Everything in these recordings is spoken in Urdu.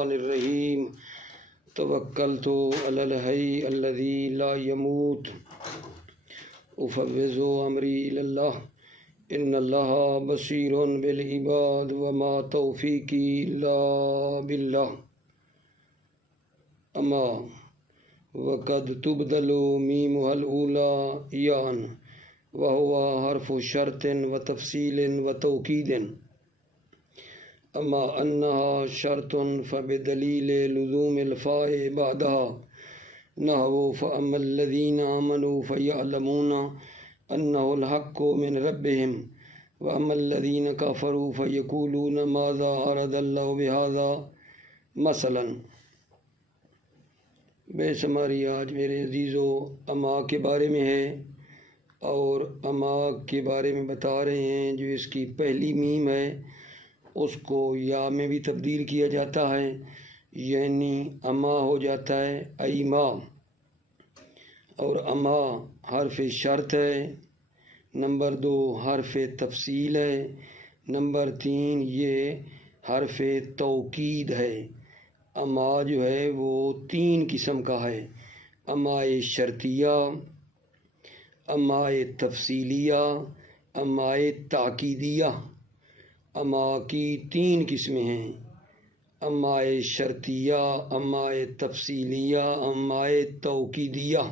الرحمن الرحیم توکلت علی الحی الذی لا یموت افوض امری الی اللہ ان اللہ بصیر بالعباد وما توفیقی الا باللہ اما وقد تبدل میمها الاولی یان وهو حرف شرط وتفصیل وتوکید اما انها شرط فبدلیل لزوم الفاء بعدها نحو فاما الذین آمنوا فیعلمون انه الحق من ربهم واما الذین کفروا فیقولون ماذا اراد اللہ بهذا مثلا۔ بحث ہماری آج میرے عزیزو اما کے بارے میں ہے، اور اما کے بارے میں بتا رہے ہیں جو اس کی پہلی میم ہے اس کو یا میں بھی تبدیل کیا جاتا ہے، یعنی اما ہو جاتا ہے ایما، اور اما حرف شرط ہے، نمبر 2 حرف تفصیل ہے، نمبر 3 یہ حرف توکید ہے۔ اما جو ہے وہ 3 قسم کا ہے، اما شرطیہ، اما تفصیلیہ، اما تاکیدیہ۔ اما کی 3 قسمیں ہیں، اما شرطیہ، اما تفصیلیہ، اما توکیدیہ۔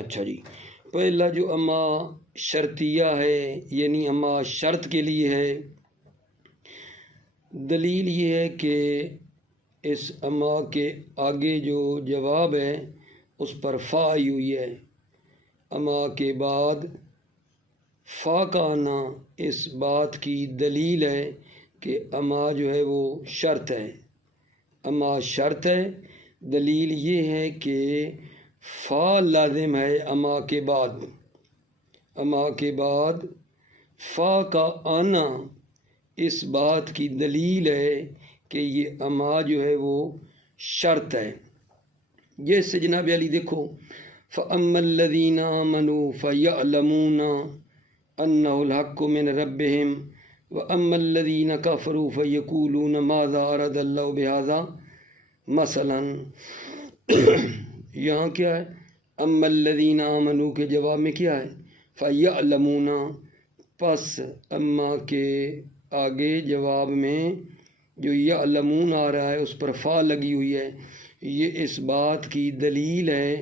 اچھا جی، پہلا جو اما شرطیہ ہے یعنی اما شرط کے لیے ہے، دلیل یہ ہے کہ اس اما کے آگے جو جواب ہے اس پر فا آئی ہوئی ہے، اما کے بعد فا کا آنا اس بات کی دلیل ہے کہ اما جو ہے وہ شرط ہے، اما شرط ہے۔ دلیل یہ ہے کہ فا لازم ہے اما کے بعد، اما کے بعد فا کا آنا اس بات کی دلیل ہے کہ یہ اما جو ہے وہ شرط ہے۔ جیسے جناب علی دیکھو، فَأَمَّا الَّذِينَ آمَنُوا فَيَعْلَمُونَ أَنَّهُ الْحَقُّ مِنْ رَبِّهِمْ وَأَمَّا الَّذِينَ كَفَرُوا فَيَقُولُونَ مَاذَا أَرَادَ اللَّهُ بِهَذَا مَثَلًا۔ یہاں کیا ہے؟ أَمَّا الَّذِينَ آمَنُوا کے جواب میں کیا ہے؟ فَيَعْلَمُونَ، پس اما کے آگے جواب میں جو یعلمون آ رہا ہے اس پر فا لگی ہوئی ہے، یہ اس بات کی دلیل ہے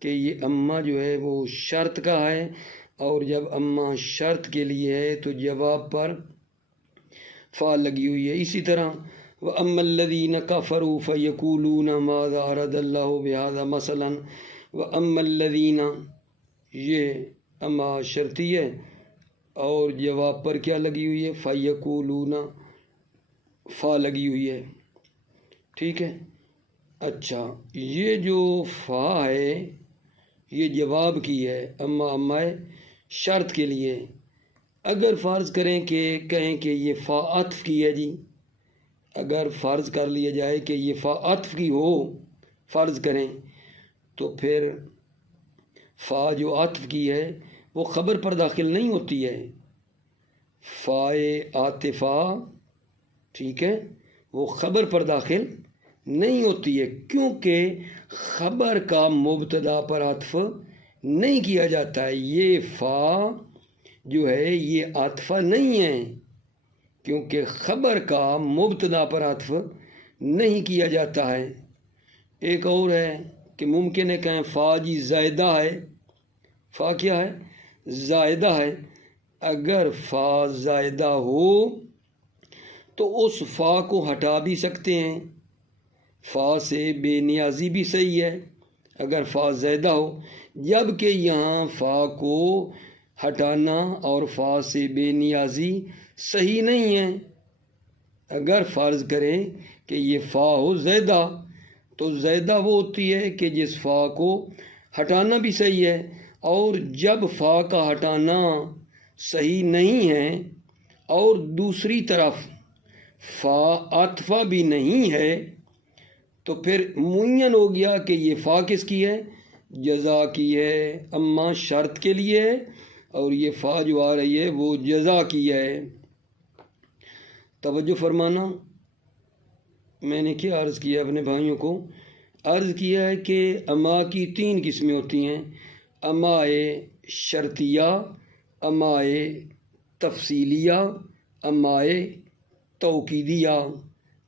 کہ یہ اما جو ہے وہ شرط کا ہے، اور جب اما شرط کے لیے ہے تو جواب پر فا لگی ہوئی ہے۔ اسی طرح وَأَمَّا الَّذِينَ كَفَرُوا فَيَقُولُونَ مَاذَا أَرَادَ اللَّهُ بِهَذَا مَثَلًا وَأَمَّا الَّذِينَ، یہ اما شرطی ہے اور جواب پر کیا لگی ہوئی ہے؟ فَيَقُولُونَ، فا لگی ہوئی ہے، ٹھیک ہے۔ اچھا، یہ جو فا ہے یہ جواب کی ہے، اما شرط کے لیے۔ اگر فرض کریں کہ کہیں کہ یہ فا عطف کی ہے جی، اگر فرض کر لیا جائے کہ یہ فا عطف کی ہو، فرض کریں، تو پھر فا جو عطف کی ہے وہ خبر پر داخل نہیں ہوتی ہے، فا عاطفہ، ٹھیک ہے، وہ خبر پر داخل نہیں ہوتی ہے، کیونکہ خبر کا مبتدا پر عطف نہیں کیا جاتا ہے۔ یہ فا جو ہے یہ عاطفہ نہیں ہے، کیونکہ خبر کا مبتدا پر عطف نہیں کیا جاتا ہے۔ ایک اور ہے کہ ممکن ہے کہیں فا جی زائدہ ہے، فا کیا ہے؟ زائدہ ہے۔ اگر فا زائدہ ہو تو اس فا کو ہٹا بھی سکتے ہیں، فا سے بے نیازی بھی صحیح ہے اگر فا زائدہ ہو، جبکہ یہاں فا کو ہٹانا اور فا سے بے نیازی صحیح نہیں ہے۔ اگر فرض کریں کہ یہ فا ہو زائدہ تو زائدہ وہ ہوتی ہے کہ جس فا کو ہٹانا بھی صحیح ہے، اور جب فا کا ہٹانا صحیح نہیں ہے اور دوسری طرف فا عاطفہ بھی نہیں ہے تو پھر معین ہو گیا کہ یہ فا کس کی ہے؟ جزا کی ہے، اما شرط کے لیے ہے، اور یہ فا جو آ رہی ہے وہ جزا کی ہے۔ توجہ فرمانا، میں نے کیا عرض کیا اپنے بھائیوں کو؟ عرض کیا ہے کہ اما کی 3 قسمیں ہوتی ہیں، امائے شرطیہ، امائے تفصیلیہ، امائے توکیدیہ۔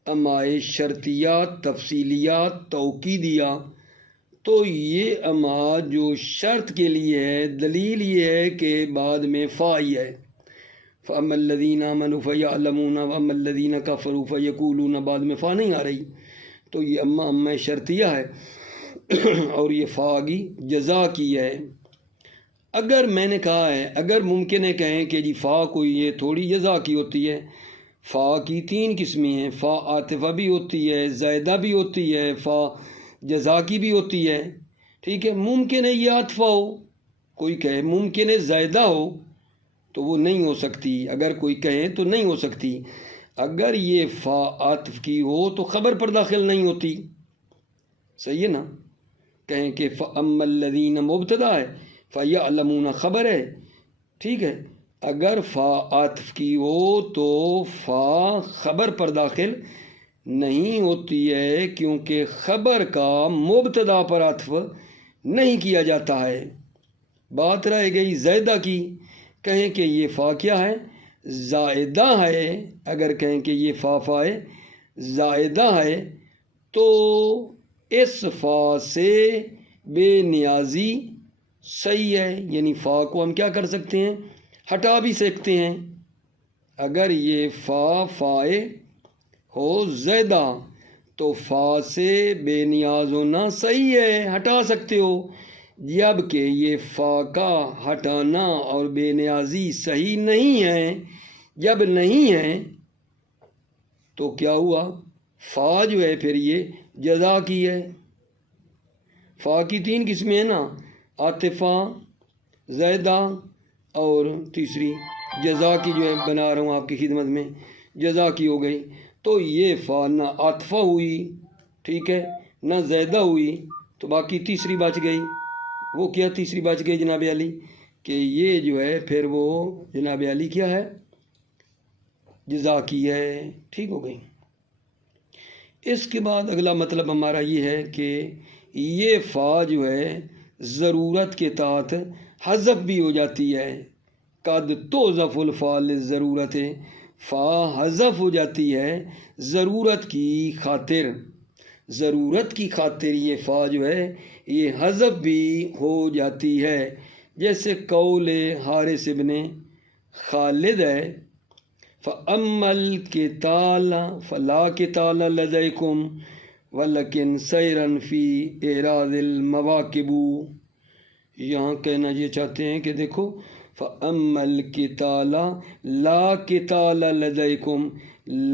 امائے شرطیہ، تفصیلیہ، توکیدیہ۔ تو یہ اما جو شرط کے لیے ہے، دلیل یہ ہے کہ بعد میں فا ہی ہے، فَأَمَّا الَّذِينَ آمَنُوا فَيَعْلَمُونَ وَأَمَّا الَّذِينَ كَفَرُوا فَيَقُولُونَ، بعد میں فا نہیں آ رہی، تو یہ اما شرطیہ ہے اور یہ فا آگی جزا کی ہے۔ اگر میں نے کہا ہے، اگر ممکن ہے کہیں کہ جی فا کو یہ تھوڑی جزا کی ہوتی ہے، فا کی 3 قسمیں ہیں، فا عاطفہ بھی ہوتی ہے، زائدہ بھی ہوتی ہے، فا جزا کی بھی ہوتی ہے، ٹھیک ہے۔ ممکن ہے یہ عاطفہ ہو، کوئی کہے ممکن ہے زائدہ ہو، تو وہ نہیں ہو سکتی، اگر کوئی کہے تو نہیں ہو سکتی۔ اگر یہ فا عاطف کی ہو تو خبر پر داخل نہیں ہوتی، صحیح ہے نا؟ کہیں کہ فَأَمَّا الَّذِينَ مبتدا ہے، فَيَعْلَمُونَ خبر ہے، ٹھیک ہے۔ اگر فا عاطف کی ہو تو فا خبر پر داخل نہیں ہوتی ہے، کیونکہ خبر کا مبتدا پر عطف نہیں کیا جاتا ہے۔ بات رہ گئی زائدہ کی، کہیں کہ یہ فا کیا ہے؟ زائدہ ہے۔ اگر کہیں کہ یہ فا ہے زائدہ ہے، تو اس فا سے بے نیازی صحیح ہے، یعنی فا کو ہم کیا کر سکتے ہیں؟ ہٹا بھی سکتے ہیں۔ اگر یہ فائے ہو زائدہ تو فا سے بے نیاز ہونا صحیح ہے، ہٹا سکتے ہو۔ جب کہ یہ فا کا ہٹانا اور بے نیازی صحیح نہیں ہے، جب نہیں ہے تو کیا ہوا؟ فا جو ہے پھر یہ جزا کی ہے۔ فا کی 3 قسمیں ہیں نا، عاطفہ، زائدہ اور تیسری جزا کی، جو ہے بنا رہا ہوں آپ کی خدمت میں، جزا کی ہو گئی۔ تو یہ فا نہ عاطفہ ہوئی، ٹھیک ہے، نہ زائدہ ہوئی، تو باقی تیسری بچ گئی۔ وہ کیا تیسری بچ گئی جناب علی؟ کہ یہ جو ہے پھر وہ جناب علی کیا ہے؟ جزا کی ہے، ٹھیک ہو گئی۔ اس کے بعد اگلا مطلب ہمارا یہ ہے کہ یہ فا جو ہے ضرورت کے تحت حذف بھی ہو جاتی ہے۔ قد تحذف الفاء للضرورت، فا حذف ہو جاتی ہے ضرورت کی خاطر، ضرورت کی خاطر یہ فا جو ہے یہ حذف بھی ہو جاتی ہے۔ جیسے قول حارث ابن خالد ہے، فَأَمَّا الْقِتَالَ فَلَا قِتَالَ لَدَيْكُمْ وَلَكِنْ سَيْرًا فِي إِعْرَاضِ الْمَوَاقِبُ۔ یہاں کہنا یہ چاہتے ہیں کہ دیکھو، فَأَمَّا الْقِتَالَ لَا قِتَالَ لَدَيْكُمْ،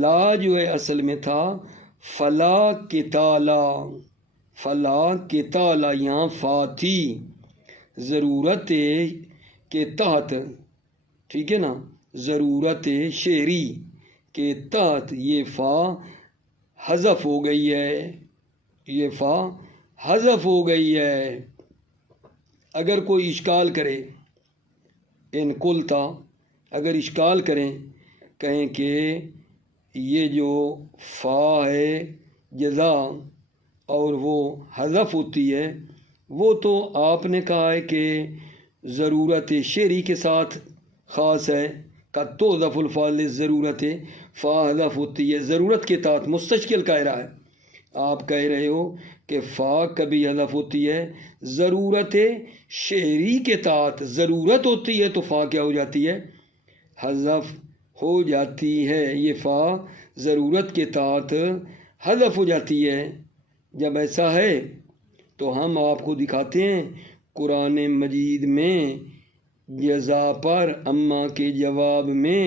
لا جو ہے اصل میں تھا فَلَا قِتَالَ، فَلَا قِتَالَ، یہاں فا تھی ضرورت کے تحت، ٹھیک ہے نا، ضرورت شعری کے تحت یہ فا حذف ہو گئی ہے، یہ فا حذف ہو گئی ہے۔ اگر کوئی اشکال کرے، ان قلتا، اگر اشکال کریں، کہیں کہ یہ جو فا ہے جزا اور وہ حذف ہوتی ہے، وہ تو آپ نے کہا ہے کہ ضرورت شعری کے ساتھ خاص ہے، قد تحذف الفاء للضرورت، فا حذف ہوتی ہے ضرورت کے تحت، مستشکل قاعدہ ہے۔ آپ کہہ رہے ہو کہ فا کبھی حذف ہوتی ہے ضرورت شعری کے تحت، ضرورت ہوتی ہے تو فا کیا ہو جاتی ہے؟ حذف ہو جاتی ہے۔ یہ فا ضرورت کے تحت حذف ہو جاتی ہے۔ جب ایسا ہے تو ہم آپ کو دکھاتے ہیں قرآن مجید میں جزا پر اما کے جواب میں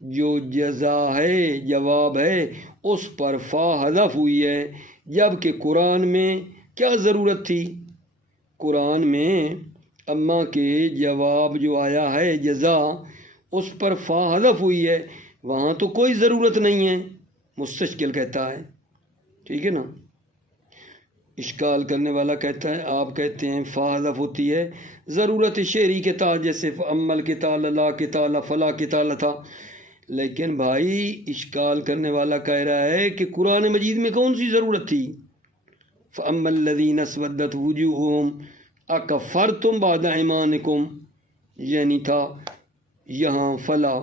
جو جزا ہے، جواب ہے، اس پر فا حذف ہوئی ہے، جبکہ قرآن میں کیا ضرورت تھی؟ قرآن میں اما کے جواب جو آیا ہے جزا، اس پر فا حذف ہوئی ہے، وہاں تو کوئی ضرورت نہیں ہے، مستشکل کہتا ہے، ٹھیک ہے نا۔ اشکال کرنے والا کہتا ہے، آپ کہتے ہیں فا حذف ہوتی ہے ضرورت شعری کے تحت، جیسے فَأَمَّا الْقِتَالَ لَا قِتَالَ فَلَا قِتَالَ تھا، لیکن بھائی اشکال کرنے والا کہہ رہا ہے کہ قرآن مجید میں کون سی ضرورت تھی؟ فَأَمَّا الَّذِينَ اسْوَدَّتْ وُجُوهُهُمْ أَكَفَرْتُمْ بَعْدَ إِيمَانِكُمْ، یعنی تھا یہاں فلا،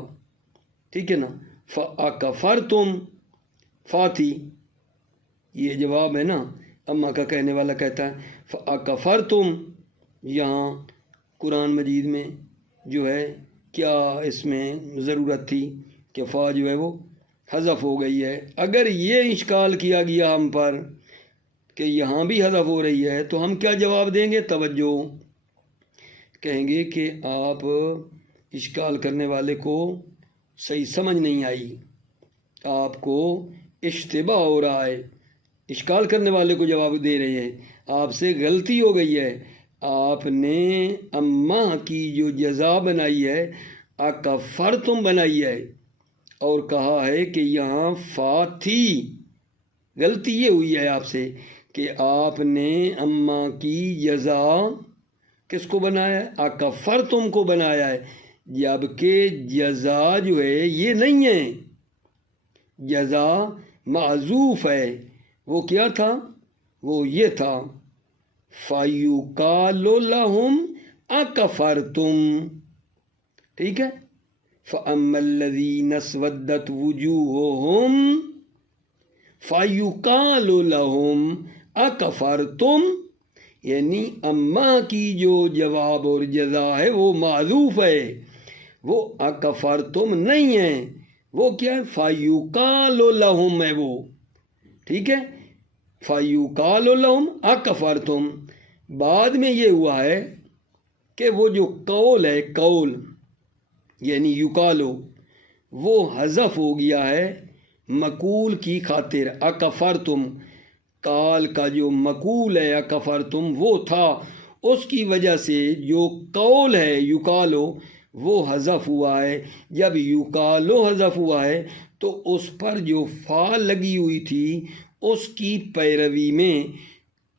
ٹھیک ہے نا، فَأَكَفَرْتُمْ فاتھی، یہ جواب ہے نا، اما کا کہنے والا کہتا ہے فَأَكَفَرْتُمْ، یہاں قرآن مجید میں جو ہے کیا اس میں ضرورت تھی کہ فا جو ہے وہ حذف ہو گئی ہے؟ اگر یہ اشکال کیا گیا ہم پر کہ یہاں بھی حذف ہو رہی ہے تو ہم کیا جواب دیں گے؟ توجہ، کہیں گے کہ آپ اشکال کرنے والے کو صحیح سمجھ نہیں آئی، آپ کو اشتباہ ہو رہا ہے، اشکال کرنے والے کو جواب دے رہے ہیں، آپ سے غلطی ہو گئی ہے، آپ نے اما کی جو جزا بنائی ہے اکفرتم بنائی ہے اور کہا ہے کہ یہاں فا تھی، غلطی یہ ہوئی ہے آپ سے کہ آپ نے اما کی جزا کس کو بنایا ہے؟ اکفرتم کو بنایا ہے، جبکہ جزا جو ہے یہ نہیں ہے، جزا معذوف ہے، وہ کیا تھا؟ وہ یہ تھا فَيُقَالُ لَهُمْ أَكَفَرْتُمْ، ٹھیک ہے، فَأَمَّا الَّذِينَ اسْوَدَّتْ وُجُوهُهُمْ فَيُقَالُ لَهُمْ أَكَفَرْتُمْ، یعنی اما کی جو جواب اور جزا ہے وہ معذوف ہے، وہ اکفرتم نہیں ہے، وہ کیا ہے؟ فَيُقَالُ لَهُمْ ہے وہ، ٹھیک ہے، فَيُقَالُ لَهُمْ أَكَفَرْتُمْ۔ بعد میں یہ ہوا ہے کہ وہ جو قول ہے، قول یعنی یقالو، وہ حذف ہو گیا ہے مقول کی خاطر، اکفرتم، قال کا جو مقول ہے اکفرتم وہ تھا، اس کی وجہ سے جو قول ہے یقالو وہ حذف ہوا ہے، جب یقالو حذف ہوا ہے تو اس پر جو فا لگی ہوئی تھی اس کی پیروی میں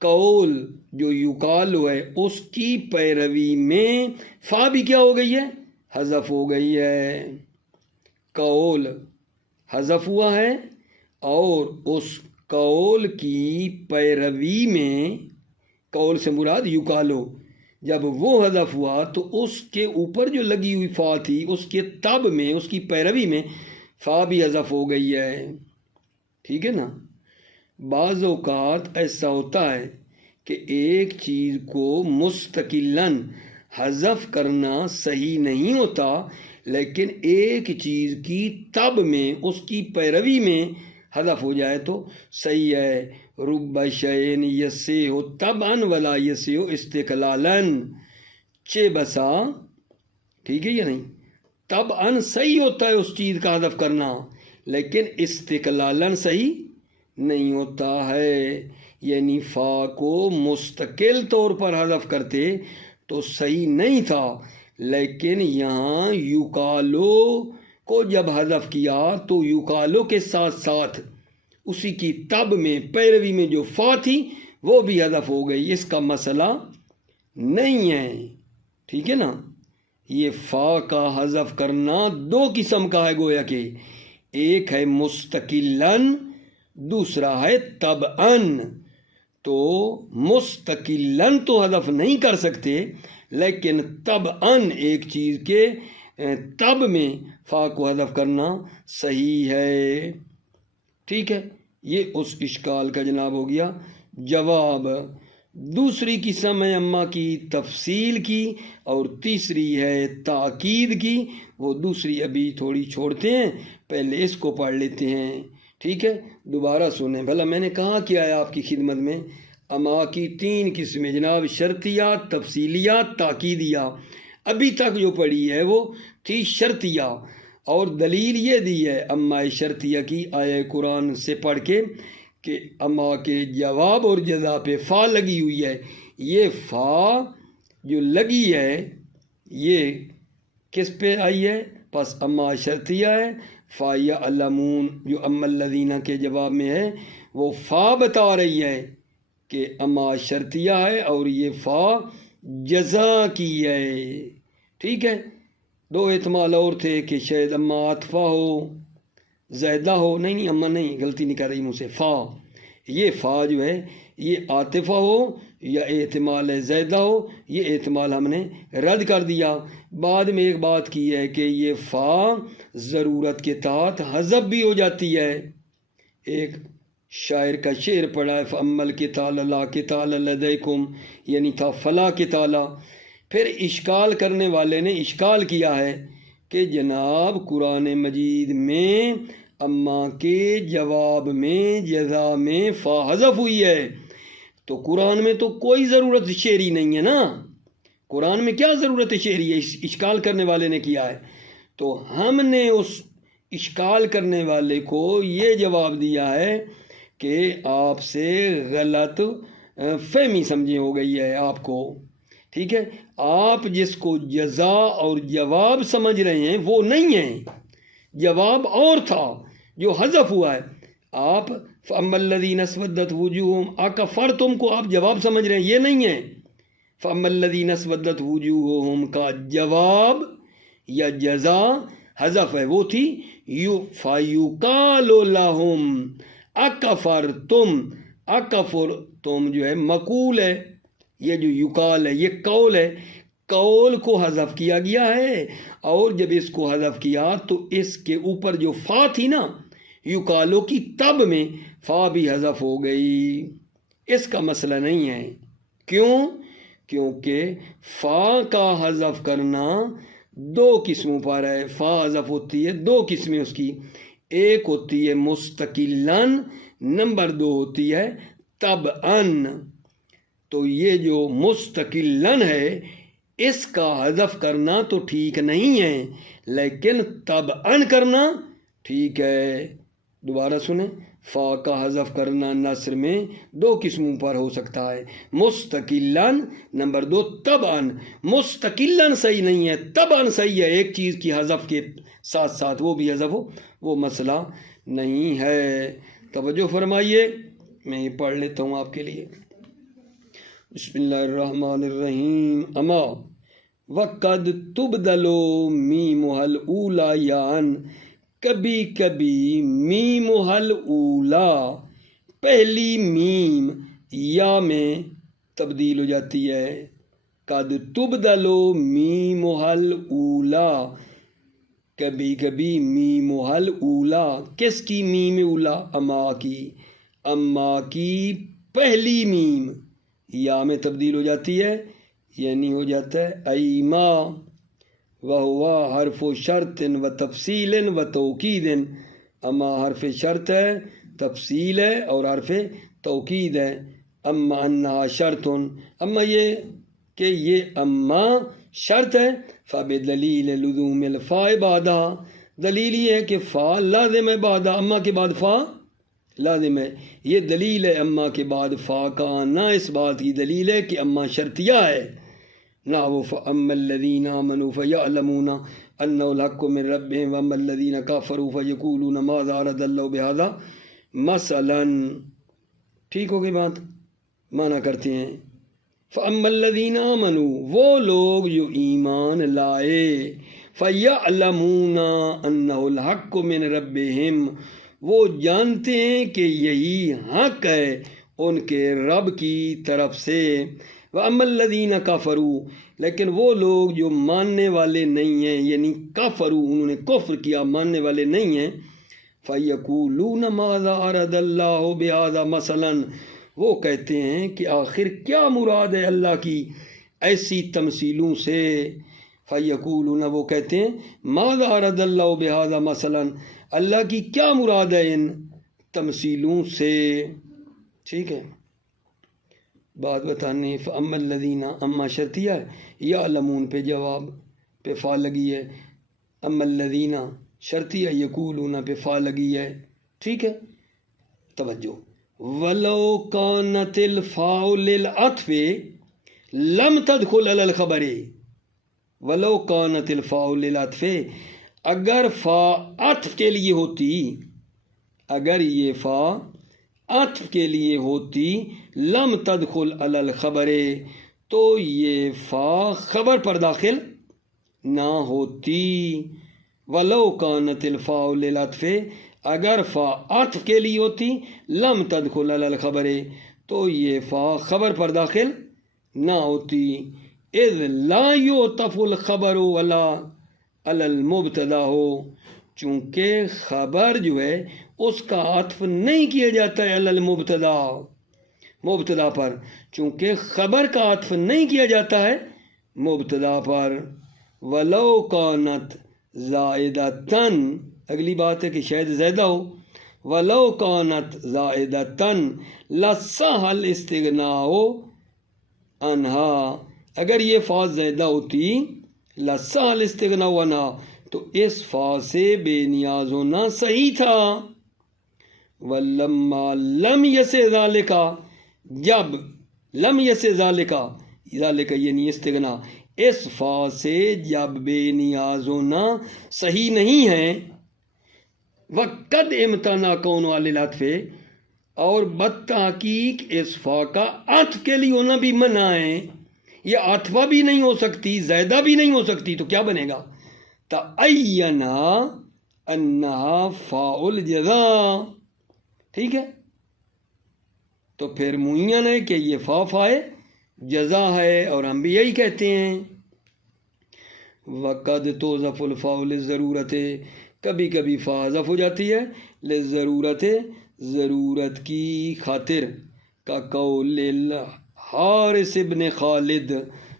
قول جو یقالو ہے اس کی پیروی میں فا بھی کیا ہو گئی ہے؟ حذف ہو گئی ہے، قول حذف ہوا ہے اور اس قول کی پیروی میں، قول سے مراد یقالو، جب وہ حذف ہوا تو اس کے اوپر جو لگی ہوئی فا تھی اس کے تب میں، اس کی پیروی میں فا بھی حذف ہو گئی ہے، ٹھیک ہے نا۔ بعض اوقات ایسا ہوتا ہے کہ ایک چیز کو مستقلاً حذف کرنا صحیح نہیں ہوتا، لیکن ایک چیز کی تب میں، اس کی پیروی میں حذف ہو جائے تو صحیح ہے۔ رب شیء یصح طبعا ولا یصح استقلالا، چے بسا، ٹھیک ہے یا نہیں، طبعا صحیح ہوتا ہے اس چیز کا حذف کرنا، لیکن استقلالا صحیح نہیں ہوتا ہے، یعنی فا کو مستقل طور پر حذف کرتے تو صحیح نہیں تھا، لیکن یہاں یقالو کو جب حذف کیا تو یقالو کے ساتھ ساتھ اسی کی تب میں، پیروی میں جو فا تھی وہ بھی حذف ہو گئی، اس کا مسئلہ نہیں ہے، ٹھیک ہے نا۔ یہ فا کا حذف کرنا دو قسم کا ہے گویا کہ، ایک ہے مستقلاً، دوسرا ہے طبعاً۔ تو مستقلاً تو حذف نہیں کر سکتے، لیکن طبعاً ایک چیز کے تب میں فا کو حذف کرنا صحیح ہے، ٹھیک ہے۔ یہ اس اشکال کا جناب ہو گیا جواب۔ دوسری قسم ہے اما کی تفصیل کی اور تیسری ہے تاکید کی، وہ دوسری ابھی تھوڑی چھوڑتے ہیں، پہلے اس کو پڑھ لیتے ہیں، ٹھیک ہے۔ دوبارہ سنیں بھلا، میں نے کہا کیا ہے آپ کی خدمت میں، اما کی تین قسمیں جناب، شرطیہ، تفصیلیہ، تاکیدیہ۔ ابھی تک جو پڑھی ہے وہ تھی شرطیہ، اور دلیل یہ دی ہے اما شرطیہ کی آیہ قرآن سے پڑھ کے کہ اما کے جواب اور جزا پہ فا لگی ہوئی ہے، یہ فا جو لگی ہے یہ کس پہ آئی ہے؟ پس اما شرطیہ ہے، فا یعلمون جو اما الذین کے جواب میں ہے وہ فا بتا رہی ہے کہ اما شرطیہ ہے اور یہ فا جزا کی ہے، ٹھیک ہے۔ دو احتمال اور تھے کہ شاید اما عاطفہ ہو زائدہ ہو، نہیں اما نہیں، غلطی نہیں کر رہی مجھ سے، فا، یہ فا جو ہے یہ عاطفہ ہو یا احتمال زائدہ ہو، یہ احتمال ہم نے رد کر دیا۔ بعد میں ایک بات کی ہے کہ یہ فا ضرورت کے تحت حذف بھی ہو جاتی ہے۔ ایک شاعر کا شعر پڑھا ہے، فَأَمَّا الْقِتَالَ لَا قِتَالَ لَدَيْكُمْ، یعنی تھا فلا قتالہ۔ پھر اشکال کرنے والے نے اشکال کیا ہے کہ جناب قرآن مجید میں اما کے جواب میں جزا میں فا حذف ہوئی ہے، تو قرآن میں تو کوئی ضرورت شعری نہیں ہے نا، قرآن میں کیا ضرورت شعری ہے؟ اشکال کرنے والے نے کیا ہے۔ تو ہم نے اس اشکال کرنے والے کو یہ جواب دیا ہے کہ آپ سے غلط فہمی سمجھی ہو گئی ہے آپ کو، ٹھیک ہے؟ آپ جس کو جزا اور جواب سمجھ رہے ہیں وہ نہیں ہے، جواب اور تھا جو حذف ہوا ہے۔ آپ فَأَمَّا الَّذِينَ اسْوَدَّتْ وُجُوهُهُمْ أَكَفَرْتُمْ کو آپ جواب سمجھ رہے ہیں، یہ نہیں ہے۔ فَأَمَّا الَّذِينَ اسْوَدَّتْ وُجُوهُهُمْ کا جواب یا جزا حذف ہے، وہ تھی فَيُقَالُ لَهُمْ أَكَفَرْتُمْ، أَكَفَرْتُمْ جو ہے مقول ہے، یہ جو یقال ہے یہ قول ہے، قول کو حذف کیا گیا ہے، اور جب اس کو حذف کیا تو اس کے اوپر جو فا تھی نا یقالو کی تب میں فا بھی حذف ہو گئی۔ اس کا مسئلہ نہیں ہے، کیوں؟ کیونکہ فا کا حذف کرنا دو قسموں پر ہے، فا حذف ہوتی ہے دو قسمیں اس کی، ایک ہوتی ہے مستقلاً، نمبر دو ہوتی ہے طبعاً۔ تو یہ جو مستقلاً ہے اس کا حذف کرنا تو ٹھیک نہیں ہے، لیکن طبعاً کرنا ٹھیک ہے۔ دوبارہ سنیں، فا کا حذف کرنا نثر میں دو قسموں پر ہو سکتا ہے، مستقلاً، نمبر دو طبعاً۔ مستقلاً صحیح نہیں ہے، طبعاً صحیح ہے، ایک چیز کی حذف کے ساتھ ساتھ وہ بھی حذف ہو، وہ مسئلہ نہیں ہے۔ توجہ فرمائیے، میں یہ پڑھ لیتا ہوں آپ کے لیے۔ بسم اللہ الرحمن الرحیم۔ اما وقد تبدلو میمها الاولی یعن، کبھی کبھی میمها الاولی پہلی میم یا میں تبدیل ہو جاتی ہے۔ قد تبدلو میمها الاولی، کبھی کبھی میمها الاولی، کس کی میم اولا؟ اما کی، اما کی پہلی میم یا میں تبدیل ہو جاتی ہے، یعنی ہو جاتا ہے ایما، وہوا حرف شرط و تفصیل و توکید۔ اما حرف شرط ہے، تفصیل ہے اور حرف توکید ہے۔ اما انہا شرط، اما یہ کہ یہ اما شرط ہے، فبدلیل لزوم الفاء بعدہا، دلیل یہ ہے کہ فا لازم ہے بعدہ، اما کے بعد فا لازم ہے، یہ دلیل ہے اما کے بعد فا کا آنا، اس بات کی دلیل ہے کہ اما شرطیہ ہے۔ نحو فَأَمَّا الَّذِينَ آمَنُوا فَيَعْلَمُونَ أَنَّهُ الْحَقُّ مِنْ رَبِّهِمْ وَأَمَّا الَّذِينَ كَفَرُوا فَيَقُولُونَ مَاذَا أَرَادَ اللَّهُ بِهَذَا مَثَلًا۔ ٹھیک ہوگی بات؟ مانا کرتے ہیں فَأَمَّا الَّذِينَ آمَنُوا، وہ لوگ جو ایمان لائے، فَيَعْلَمُونَ أَنَّهُ الْحَقُّ مِنْ رَبِّهِمْ، وہ جانتے ہیں کہ یہی حق ہے ان کے رب کی طرف سے۔ وَأَمَّا الَّذِينَ كَفَرُوا، لیکن وہ لوگ جو ماننے والے نہیں ہیں، یعنی کفروا، انہوں نے کفر کیا، ماننے والے نہیں ہیں، فَيَقُولُونَ مَاذَا أَرَادَ اللَّهُ بِهَذَا مَثَلًا، وہ کہتے ہیں کہ آخر کیا مراد ہے اللہ کی ایسی تمثیلوں سے۔ فَيَقُولُونَ، وہ کہتے ہیں مَاذَا أَرَادَ اللَّهُ بِهَذَا مَثَلًا، اللہ کی کیا مراد ہے ان تمثیلوں سے، ٹھیک ہے؟ بات بتانے فَأَمَّا الَّذِينَ، اما شرطیہ ہے، یعلمون پہ جواب پہ فا لگی ہے، اما الَّذِينَ شرطیہ، یقولون پہ فا لگی ہے، ٹھیک ہے؟ توجہ، وَلَوْ كَانَتِ الْفَاءُ لِلْعَطْفِ لَمْ تَدْخُلْ عَلَى الْخَبَرِ، وَلَوْ كَانَتِ الْفَاءُ لِلْعَطْفِ، اگر فا عطف کے لیے ہوتی، اگر یہ فا عطف کے لیے ہوتی، لم تدخل علی الخبر، تو یہ فا خبر پر داخل نہ ہوتی، ولو کانت الفاء للعطف، اگر فا عطف کے لیے ہوتی، لم تدخل علی الخبر، تو یہ فا خبر پر داخل نہ ہوتی، اذ لا یعطف الخبر ولا علی المبتدا ہو، چونکہ خبر جو ہے اس کا عطف نہیں کیا جاتا ہے علی المبتدا، مبتدا پر، چونکہ خبر کا عطف نہیں کیا جاتا ہے مبتدا پر۔ ولو کانت زائدتن، اگلی بات ہے کہ شاید زیادہ ہو، ولو کانت زائدتن لصح الاستغناء عنہا، اگر یہ فا زیادہ ہوتی، لصح الاستغناء عنہا، تو اس فا سے بے نیاز ہونا صحیح تھا۔ ولما لم یس ذالک، جب لم یس ذالک، ذالک یعنی استغنا، اس فا سے جب بے نیاز ہونا صحیح نہیں ہے، وقد امتنع کون علی العطف، اور بتحقیق اس فا کا عطف کے لیے ہونا بھی منع ہے، یہ عطفہ بھی نہیں ہو سکتی، زیادہ بھی نہیں ہو سکتی، تو کیا بنے گا؟ تعین انہا فاء الجزاء، ٹھیک ہے، تو پھر معین ہے کہ یہ فائے جزا ہے، اور ہم بھی یہی کہتے ہیں۔ وقد توظف الفاء للضرورت، کبھی کبھی فا حذف ہو جاتی ہے للضرورت، ضرورت کی خاطر، کا قول الحارث ابن خالد،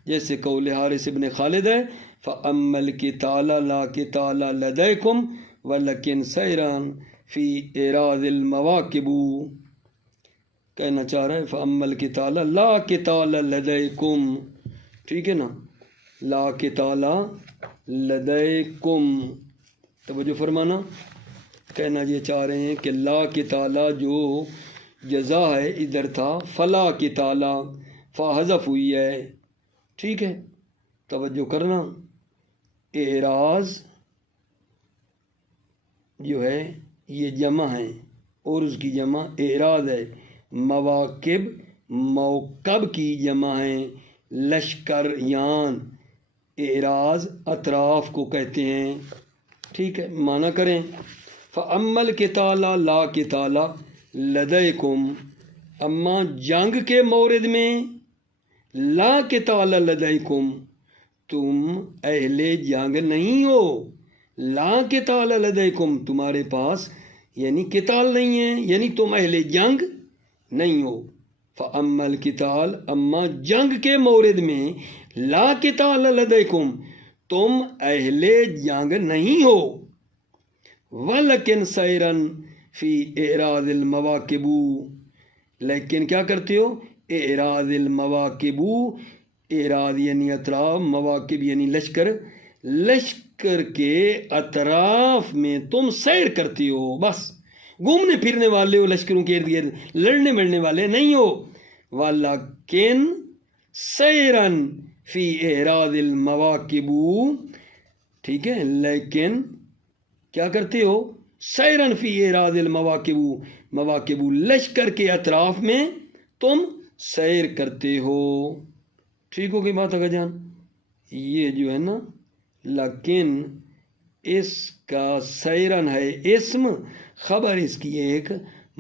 جیسے قول حارث ابن خالد ہے، فَأَمَّا الْقِتَالَ لَا قِتَالَ لَدَيْكُمْ وَلَكِنْ سَيْرًا فِي إِعْرَاضِ الْمَوَاقِبِ، کہنا چاہ رہا ہے فَأَمَّا الْقِتَالَ لَا قِتَالَ لَدَيْكُمْ، ٹھیک ہے نا، لا قِتَالَ لَدَيْكُمْ، توجہ فرمانا، کہنا یہ چاہ رہے ہیں کہ لا قِتَالَ جو جزا ہے ادھر تھا فلا قِتَالَ، فا حذف ہوئی ہے، ٹھیک ہے، توجہ کرنا، اعراض جو ہے یہ جمع ہے، اور اس کی جمع اعراض ہے، مواقب موقب کی جمع ہے، لشکر یان، اعراض اطراف کو کہتے ہیں، ٹھیک ہے، معنی کریں، فَأَمَّا الْقِتَالَ لَا قِتَالَ لَدَيْكُمْ، اما جنگ کے مورد میں، لا قِتَالَ لَدَيْكُمْ، تم اہل جنگ نہیں ہو، لا قتال لدیکم، تمہارے پاس یعنی قتال نہیں ہے، یعنی تم اہل جنگ نہیں ہو، فَأَمَّا الْقِتَالَ، اما جنگ کے مورد میں، لا قتال لدیکم، تم اہل جنگ نہیں ہو، وَلَكِنْ سَيْرًا فِي إِعْرَاضِ الْمَوَاقِبِ، لیکن کیا کرتے ہو؟ اعراض المواقب، اعراض یعنی اطراف، مواقب یعنی لشکر، لشکر کے اطراف میں تم سیر کرتے ہو، بس گھومنے پھرنے والے ہو، لشکروں کے ارد گرد لڑنے مڑنے والے نہیں ہو، وَلَكِنْ سَيْرًا فِي إِعْرَاضِ الْمَوَاقِبِ، ٹھیک ہے، لیکن کیا کرتے ہو؟ سَيْرًا فِي إِعْرَاضِ الْمَوَاقِبِ، مواقب لشکر کے اطراف میں تم سیر کرتے ہو، ٹھیک ہو گئی بات اگر جان؟ یہ جو ہے نا، لیکن اس کا سیرن ہے اسم، خبر اس کی ایک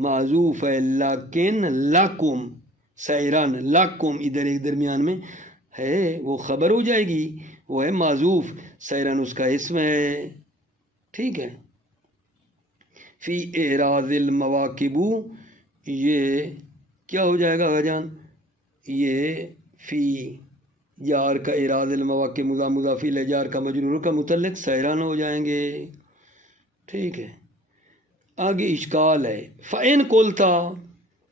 معذوف ہے، لیکن لکم، سیرن لکم ادھر ایک درمیان میں ہے، وہ خبر ہو جائے گی، وہ ہے معذوف، سیرن اس کا اسم ہے، ٹھیک ہے، فی اعراض المواقب، یہ کیا ہو جائے گا جان؟ یہ فی جار کا اعراض المواقب مضاف مضاف الیہ، جار کا مجرور کا متعلق سیران ہو جائیں گے، ٹھیک ہے۔ آگے اشکال ہے، فَإِن قُلْتَ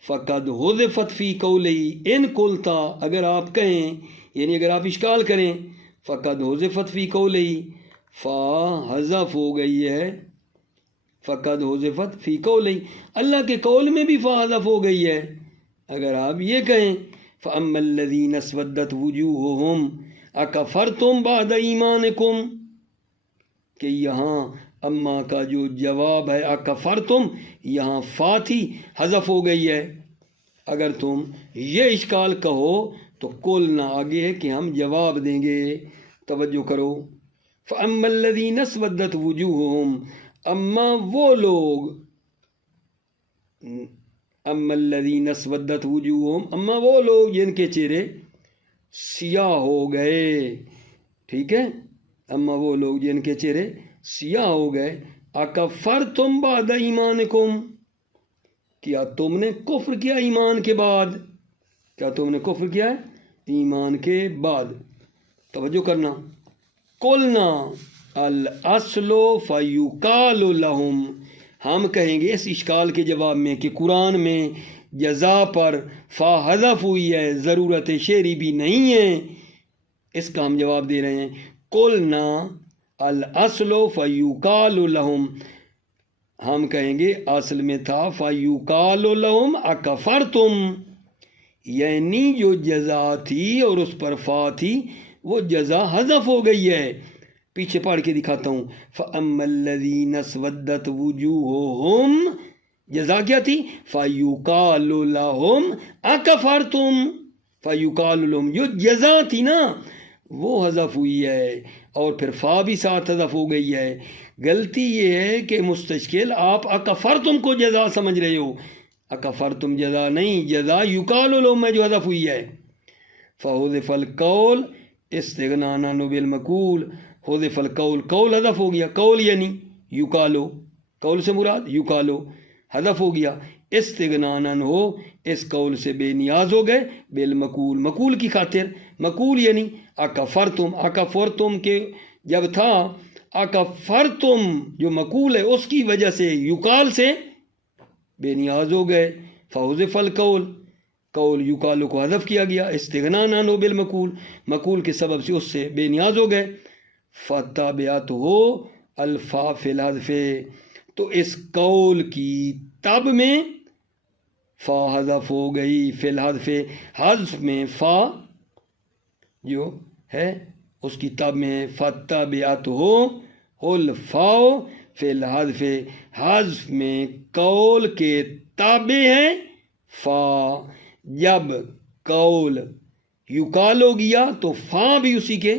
فَقَدْ حُذِفَتْ فِي قَوْلِهِ، ان قُلْتَ اگر آپ کہیں، یعنی اگر آپ اشکال کریں، فَقَدْ حُذِفَتْ فِي قَوْلِهِ، فا حذف ہو گئی ہے، فَقَدْ حُذِفَتْ فِي قَوْلِهِ، اللہ کے قول میں بھی فا حذف ہو گئی ہے، اگر آپ یہ کہیں فَأَمَّا الَّذِينَ اسْوَدَّتْ وُجُوهُهُمْ أَكَفَرْتُمْ بَعْدَ إِيمَانِكُمْ، کہ یہاں اما کا جو جواب ہے اکفرتم، یہاں فا تھی حذف ہو گئی ہے، اگر تم یہ اشکال کہو تو قلنا آگے ہے کہ ہم جواب دیں گے، توجہ کرو، فَأَمَّا الَّذِينَ اسْوَدَّتْ وُجُوهُهُمْ اما وہ لوگ، اما الذین اسودت وجوہہم اما وہ لوگ جن کے چہرے سیاہ ہو گئے، ٹھیک ہے، اما وہ لوگ جن کے چہرے سیاہ ہو گئے، اکفرتم بعد ایمانکم، کیا تم نے کفر کیا ایمان کے بعد، کیا تم نے کفر کیا ہے ایمان کے بعد؟ توجہ کرنا، قلنا الاصل فیقال لہم، ہم کہیں گے اس اشکال کے جواب میں کہ قرآن میں جزا پر فا حذف ہوئی ہے، ضرورت شعری بھی نہیں ہے، اس کا ہم جواب دے رہے ہیں، قلنا الاصل فیقال لہم، ہم کہیں گے اصل میں تھا فیقال لہم اکفرتم، یعنی جو جزا تھی اور اس پر فا تھی وہ جزا حذف ہو گئی ہے۔ پیچھے پڑھ کے دکھاتا ہوں، فَأَمَّا الَّذِينَ اسْوَدَّتْ وُجُوهُهُمْ، جزا کیا تھی؟ فَيُقَالُ لَهُمْ أَكَفَرْتُمْ، فَيُقَالُ لَهُمْ، جو جزا تھی نا وہ حذف ہوئی ہے اور پھر فا بھی ساتھ حذف ہو گئی ہے۔ غلطی یہ ہے کہ مستشکل آپ اکفرتم کو جزا سمجھ رہے ہو، اکفرتم جزا نہیں، جزا یقال لہم میں جو حذف ہوئی ہے۔ فحذف القول استغناء بالمقول، حذف القول، قول حذف ہو گیا، قول یعنی یقالو، قول سے مراد یقالو حذف ہو گیا، استغناء ہو اس قول سے بے نیاز ہو گئے، بالمقول، مقول کی خاطر، مقول یعنی اکفرتم، اکفرتم کے جب تھا اکفرتم جو مقول ہے اس کی وجہ سے یقال سے بے نیاز ہو گئے، فحذف القول، قول یقالو کو حذف کیا گیا، استغناء عنہ بالمقول، مقول کے سبب سے اس سے بے نیاز ہو گئے، فتابعتہ الفا فی الحذف، تو اس قول کی تب میں فا حذف ہو گئی، فی الحذف، حذف میں فا جو ہے اس کی تب میں، فتابعتہ الفا فی الحذف، حذف میں قول کے تابع ہے فا، جب قول یقال ہو گیا تو فا بھی اسی کے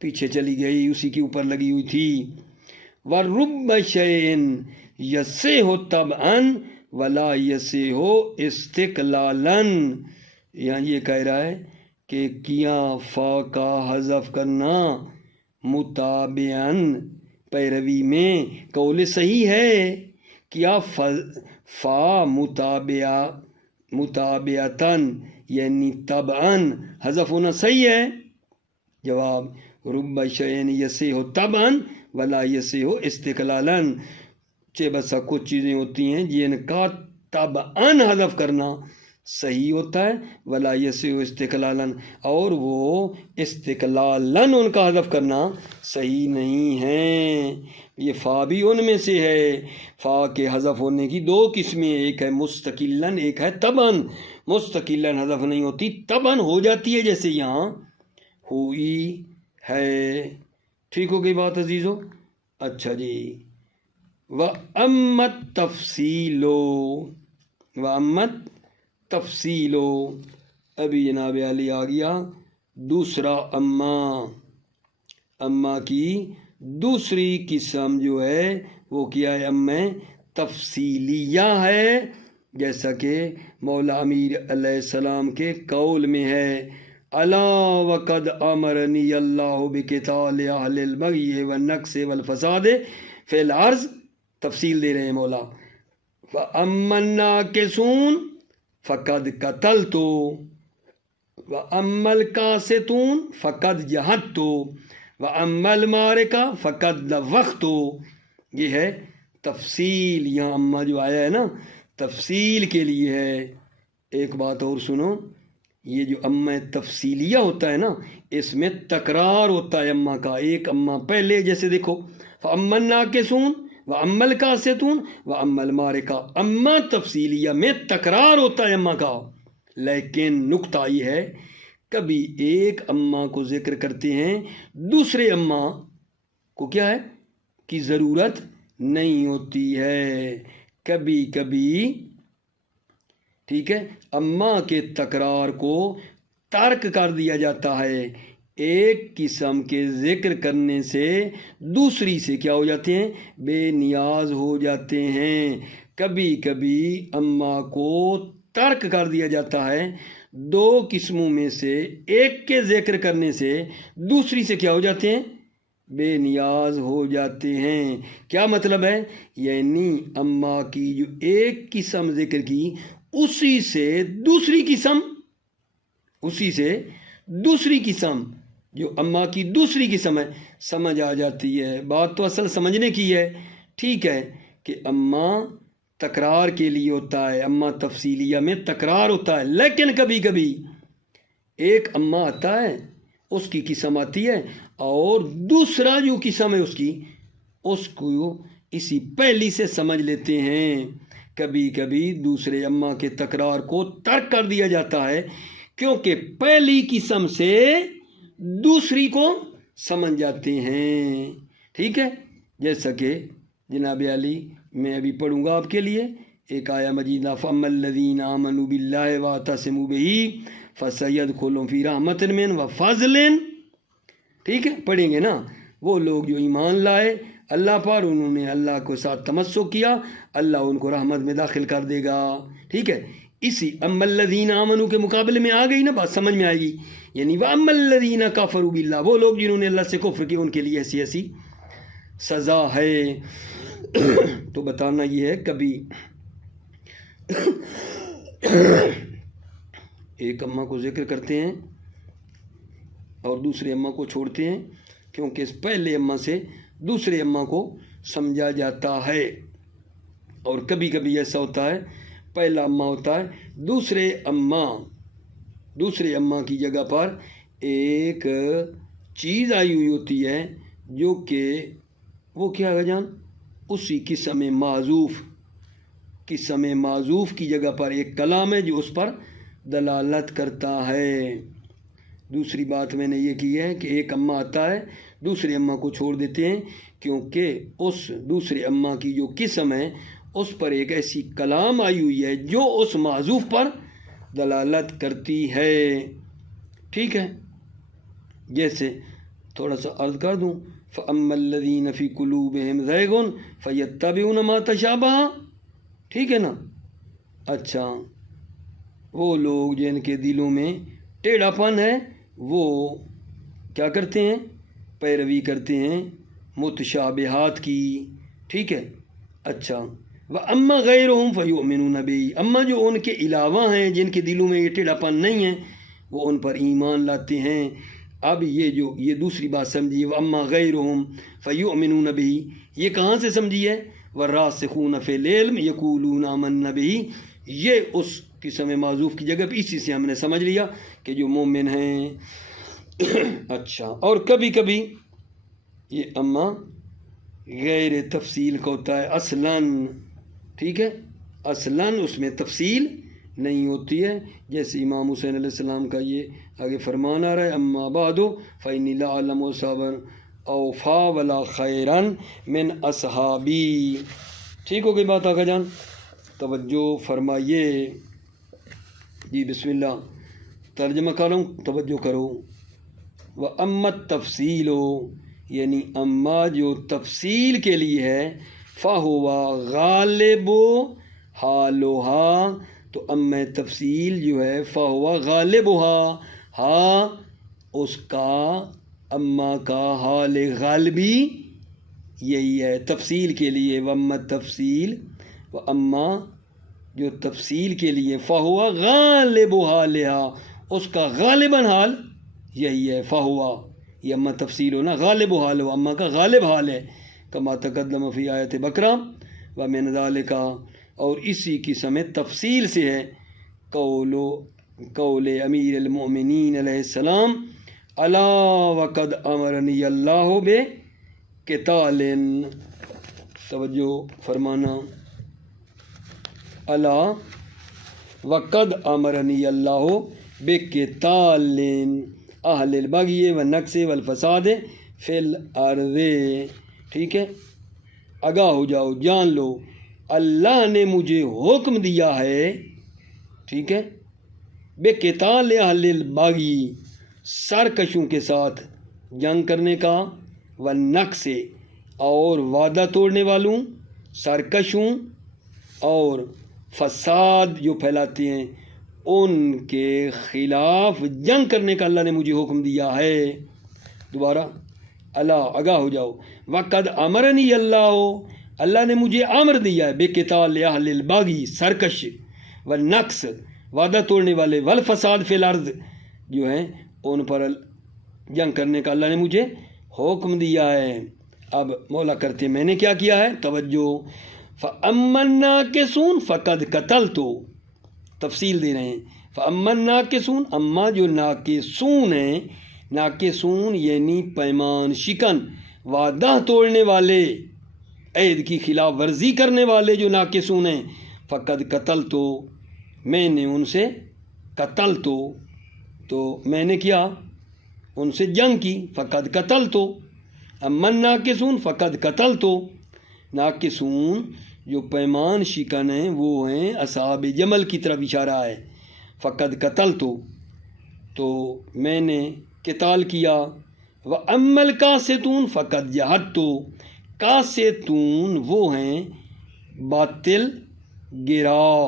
پیچھے چلی گئی، اسی کے اوپر لگی ہوئی تھی۔ وَرُبَّ شَيْءٍ يَصِحُ طَبْعًا وَلَا يَصِحُ اسْتِقْلَالًا، یہاں یہ کہہ رہا ہے کہ کیا فا کا حذف کرنا متابعاً پیروی میں قول صحیح ہے، کیا فا متابعتاً یعنی طبعاً حذف ہونا صحیح ہے؟ جواب، رب شیئن یصح طبعاً ولا یصح استقلالاً، چہ بسا کچھ چیزیں ہوتی ہیں جن کا طبعاً حذف کرنا صحیح ہوتا ہے، ولا یصح استقلالاً، اور وہ استقلالاً ان کا حذف کرنا صحیح نہیں ہے۔ یہ فا بھی ان میں سے ہے، فا کے حذف ہونے کی دو قسمیں، ایک ہے مستقلاً، ایک ہے طبعاً۔ مستقلاً حذف نہیں ہوتی، طبعاً ہو جاتی ہے، جیسے یہاں ہوئی ہے۔ ٹھیک ہو گئی بات عزیزو؟ اچھا جی، وَأَمَّا التَّفْصِيلُ، وَأَمَّا التَّفْصِيلُ، ابھی جناب علی آ گیا دوسرا اما کی دوسری قسم جو ہے وہ کیا ہے؟ اما تفصیلیہ ہے، جیسا کہ مولا امیر علیہ السلام کے قول میں ہے، الا وقد امرنی اللہ بقتال اہل البغی والنقص والفساد فی الارض، تفصیل دے رہے ہیں مولا، فاما الناکثون فقد قتلت واما القاسطون فقد جہدت واما المعرکہ فقد دوخت، یہ ہے تفصیل، یہاں اما جو آیا ہے نا تفصیل کے لیے ہے۔ ایک بات اور سنو، یہ جو اما تفصیلیہ ہوتا ہے نا اس میں تکرار ہوتا ہے اما کا، ایک اما پہلے، جیسے دیکھو فاما الناکثون واما القاسطون واما المعرکہ، اما تفصیلیہ میں تکرار ہوتا ہے اما کا، لیکن نکتہ یہ ہے کبھی ایک اما کو ذکر کرتے ہیں، دوسرے اما کو کیا ہے کی ضرورت نہیں ہوتی ہے، کبھی کبھی، ٹھیک ہے، اما کے تکرار کو ترک کر دیا جاتا ہے، ایک قسم کے ذکر کرنے سے دوسری سے کیا ہو جاتے ہیں؟ بے نیاز ہو جاتے ہیں۔ کبھی کبھی اما کو ترک کر دیا جاتا ہے، دو قسموں میں سے ایک کے ذکر کرنے سے دوسری سے کیا ہو جاتے ہیں؟ بے نیاز ہو جاتے ہیں۔ کیا مطلب ہے؟ یعنی اما کی جو ایک قسم ذکر کی، اسی سے دوسری قسم جو اما کی دوسری قسم ہے سمجھ آ جاتی ہے۔ بات تو اصل سمجھنے کی ہے، ٹھیک ہے، کہ اما تکرار کے لیے ہوتا ہے، اما تفصیلیہ میں تکرار ہوتا ہے، لیکن کبھی کبھی ایک اما آتا ہے، اس کی قسم آتی ہے، اور دوسرا جو قسم ہے اس کو اسی پہلی سے سمجھ لیتے ہیں۔ کبھی کبھی دوسرے اما کے تکرار کو ترک کر دیا جاتا ہے، کیونکہ پہلی قسم سے دوسری کو سمجھ جاتے ہیں، ٹھیک ہے۔ جیسا کہ جناب علی میں ابھی پڑھوں گا آپ کے لیے ایک آیہ مجیدہ، فَأَمَّا الَّذِينَ آمَنُوا بِاللَّهِ وَاعْتَصَمُوا بِهِ فَسَيَدْخُلُونَ فِي رَحْمَةٍ مِّنْهُ وَفَضْلٍ، ٹھیک ہے، پڑھیں گے نا۔ وہ لوگ جو ایمان لائے اللہ پر، انہوں نے اللہ کے ساتھ تمسک کیا، اللہ ان کو رحمت میں داخل کر دے گا، ٹھیک ہے۔ اسی اما الذین آمنوا کے مقابلے میں آ گئی نا بات، سمجھ میں آئے گی، یعنی واما الذین کفروا باللہ، وہ لوگ جنہوں نے اللہ سے کفر کیا، ان کے لیے ایسی سزا ہے۔ تو بتانا یہ ہے، کبھی ایک اما کو ذکر کرتے ہیں اور دوسرے اما کو چھوڑتے ہیں، کیونکہ اس پہلے اما سے دوسرے اما کو سمجھا جاتا ہے۔ اور کبھی کبھی ایسا ہوتا ہے، پہلا اما ہوتا ہے، دوسرے اما کی جگہ پر ایک چیز آئی ہوئی ہوتی ہے، جو کہ وہ کیا ہے جان، اسی قسم معذوف کی جگہ پر ایک کلام ہے جو اس پر دلالت کرتا ہے۔ دوسری بات میں نے یہ کی ہے کہ ایک اما آتا ہے، دوسرے اما کو چھوڑ دیتے ہیں، کیونکہ اس دوسرے اما کی جو قسم ہے اس پر ایک ایسی کلام آئی ہوئی ہے جو اس معذوف پر دلالت کرتی ہے، ٹھیک ہے۔ جیسے تھوڑا سا عرض کر دوں، فَأَمَّا الَّذِينَ فِي قُلُوبِهِمْ زَيْغٌ فَيَتَّبِعُونَ مَا تَشَابَهَ، ٹھیک ہے نا۔ اچھا، وہ لوگ جن کے دلوں میں ٹیڑھا پن ہے، وہ کیا کرتے ہیں؟ پیروی کرتے ہیں متشابہات کی، ٹھیک ہے۔ اچھا، وَأَمَّا غَيْرُهُمْ فَيُؤْمِنُونَ بِهِ، اما جو ان کے علاوہ ہیں، جن کے دلوں میں یہ ٹیڑھا پن نہیں ہے، وہ ان پر ایمان لاتے ہیں۔ اب یہ دوسری بات سمجھیے، وَأَمَّا غَيْرُهُمْ فَيُؤْمِنُونَ بِهِ، یہ کہاں سے سمجھیے؟ وَالرَّاسِخُونَ فِي الْعِلْمِ يَقُولُونَ آمَنَّا بِهِ، یہ اس قسم معذوف کی جگہ پہ اسی سے ہم نے سمجھ لیا کہ جو مومن ہیں۔ اچھا، اور کبھی کبھی یہ اما غیر تفصیل کا ہوتا ہے اصلاً، ٹھیک ہے، اصلاً اس میں تفصیل نہیں ہوتی ہے، جیسے امام حسین علیہ السلام کا یہ آگے فرمان آ رہا ہے، اما بعد فإنی لا اعلم صبرا اوفا ولا خیرا من اصحابی، ٹھیک ہو گئی بات آقا جان؟ توجہ فرمائیے جی، بسم اللہ، ترجمہ کروں، توجہ کرو۔ وَأَمَّا التَّفْصِيلُ، یعنی اما جو تفصیل کے لیے ہے، فَهُوَ غَالِبُ حَالُهَا، تو اما تفصیل جو ہے فَهُوَ غَالِبُهَا، ہاں اس کا اما کا حال غالبی یہی ہے تفصیل کے لیے۔ وَأَمَّا التَّفْصِيل، وَأَمَّا جو تفصیل کے لیے، فَهُوَ غَالِبُ حَالِهَا، اس کا غالباً حال یہی ہے۔ فَهُوَ، یہ اما تفصیل ہو نا، غالب حال ہو، اما کا غالب حال ہے، کما تقدم فی آیت بقرہ، ومن ذالک، اور اسی قسم تفصیل سے ہے قول امیر المؤمنین علیہ السلام، الا وقد امرنی اللہ بقتال، توجہ فرمانا، الا وقد امرنی اللہ بقتال اہل البغی والنقص والفساد فی الارض، ٹھیک ہے، آگاہ ہو جاؤ، جان لو، اللہ نے مجھے حکم دیا ہے، ٹھیک ہے، بقتال اہل البغی، سرکشوں کے ساتھ جنگ کرنے کا، والنقص اور وعدہ توڑنے والوں، سرکشوں اور فساد جو پھیلاتے ہیں ان کے خلاف جنگ کرنے کا اللہ نے مجھے حکم دیا ہے۔ دوبارہ اللہ آگاہ ہو جاؤ، وقد امرنی اللہ نے مجھے امر دیا ہے بقتال اہل البغی، سرکش، والنقص وعدہ توڑنے والے، والفساد فی الارض جو ہیں ان پر جنگ کرنے کا اللہ نے مجھے حکم دیا ہے۔ اب مولا کرتے میں نے کیا کیا ہے، توجہ، فَأَمَّا النَّاكِسُونَ فَقَدْ قَتَلْتُ، تفصیل دے رہے ہیں، فَأَمَّا النَّاكِسُونَ، اما جو ناکسون ہیں، ناکسون یعنی پیمان شکن، وعدہ توڑنے والے، عہد کی خلاف ورزی کرنے والے جو ناکسون ہیں، فَقَدْ قَتَلْتُ، میں نے ان سے قتلت، تو میں نے کیا ان سے جنگ کی، فَقَدْ قَتَلْتُ، اما الناکسون فَقَدْ قَتَلْتُ، ناکسون جو پیمان شکن ہیں وہ ہیں اصحاب جمل کی طرف اشارہ ہے، فَقَدْ قَتَلْتُ، تو میں نے قتال کیا، وَأَمَّا الْقَاسِطُونَ فَقَدْ جَهَدتُ، قاسطون وہ ہیں باطل گرا،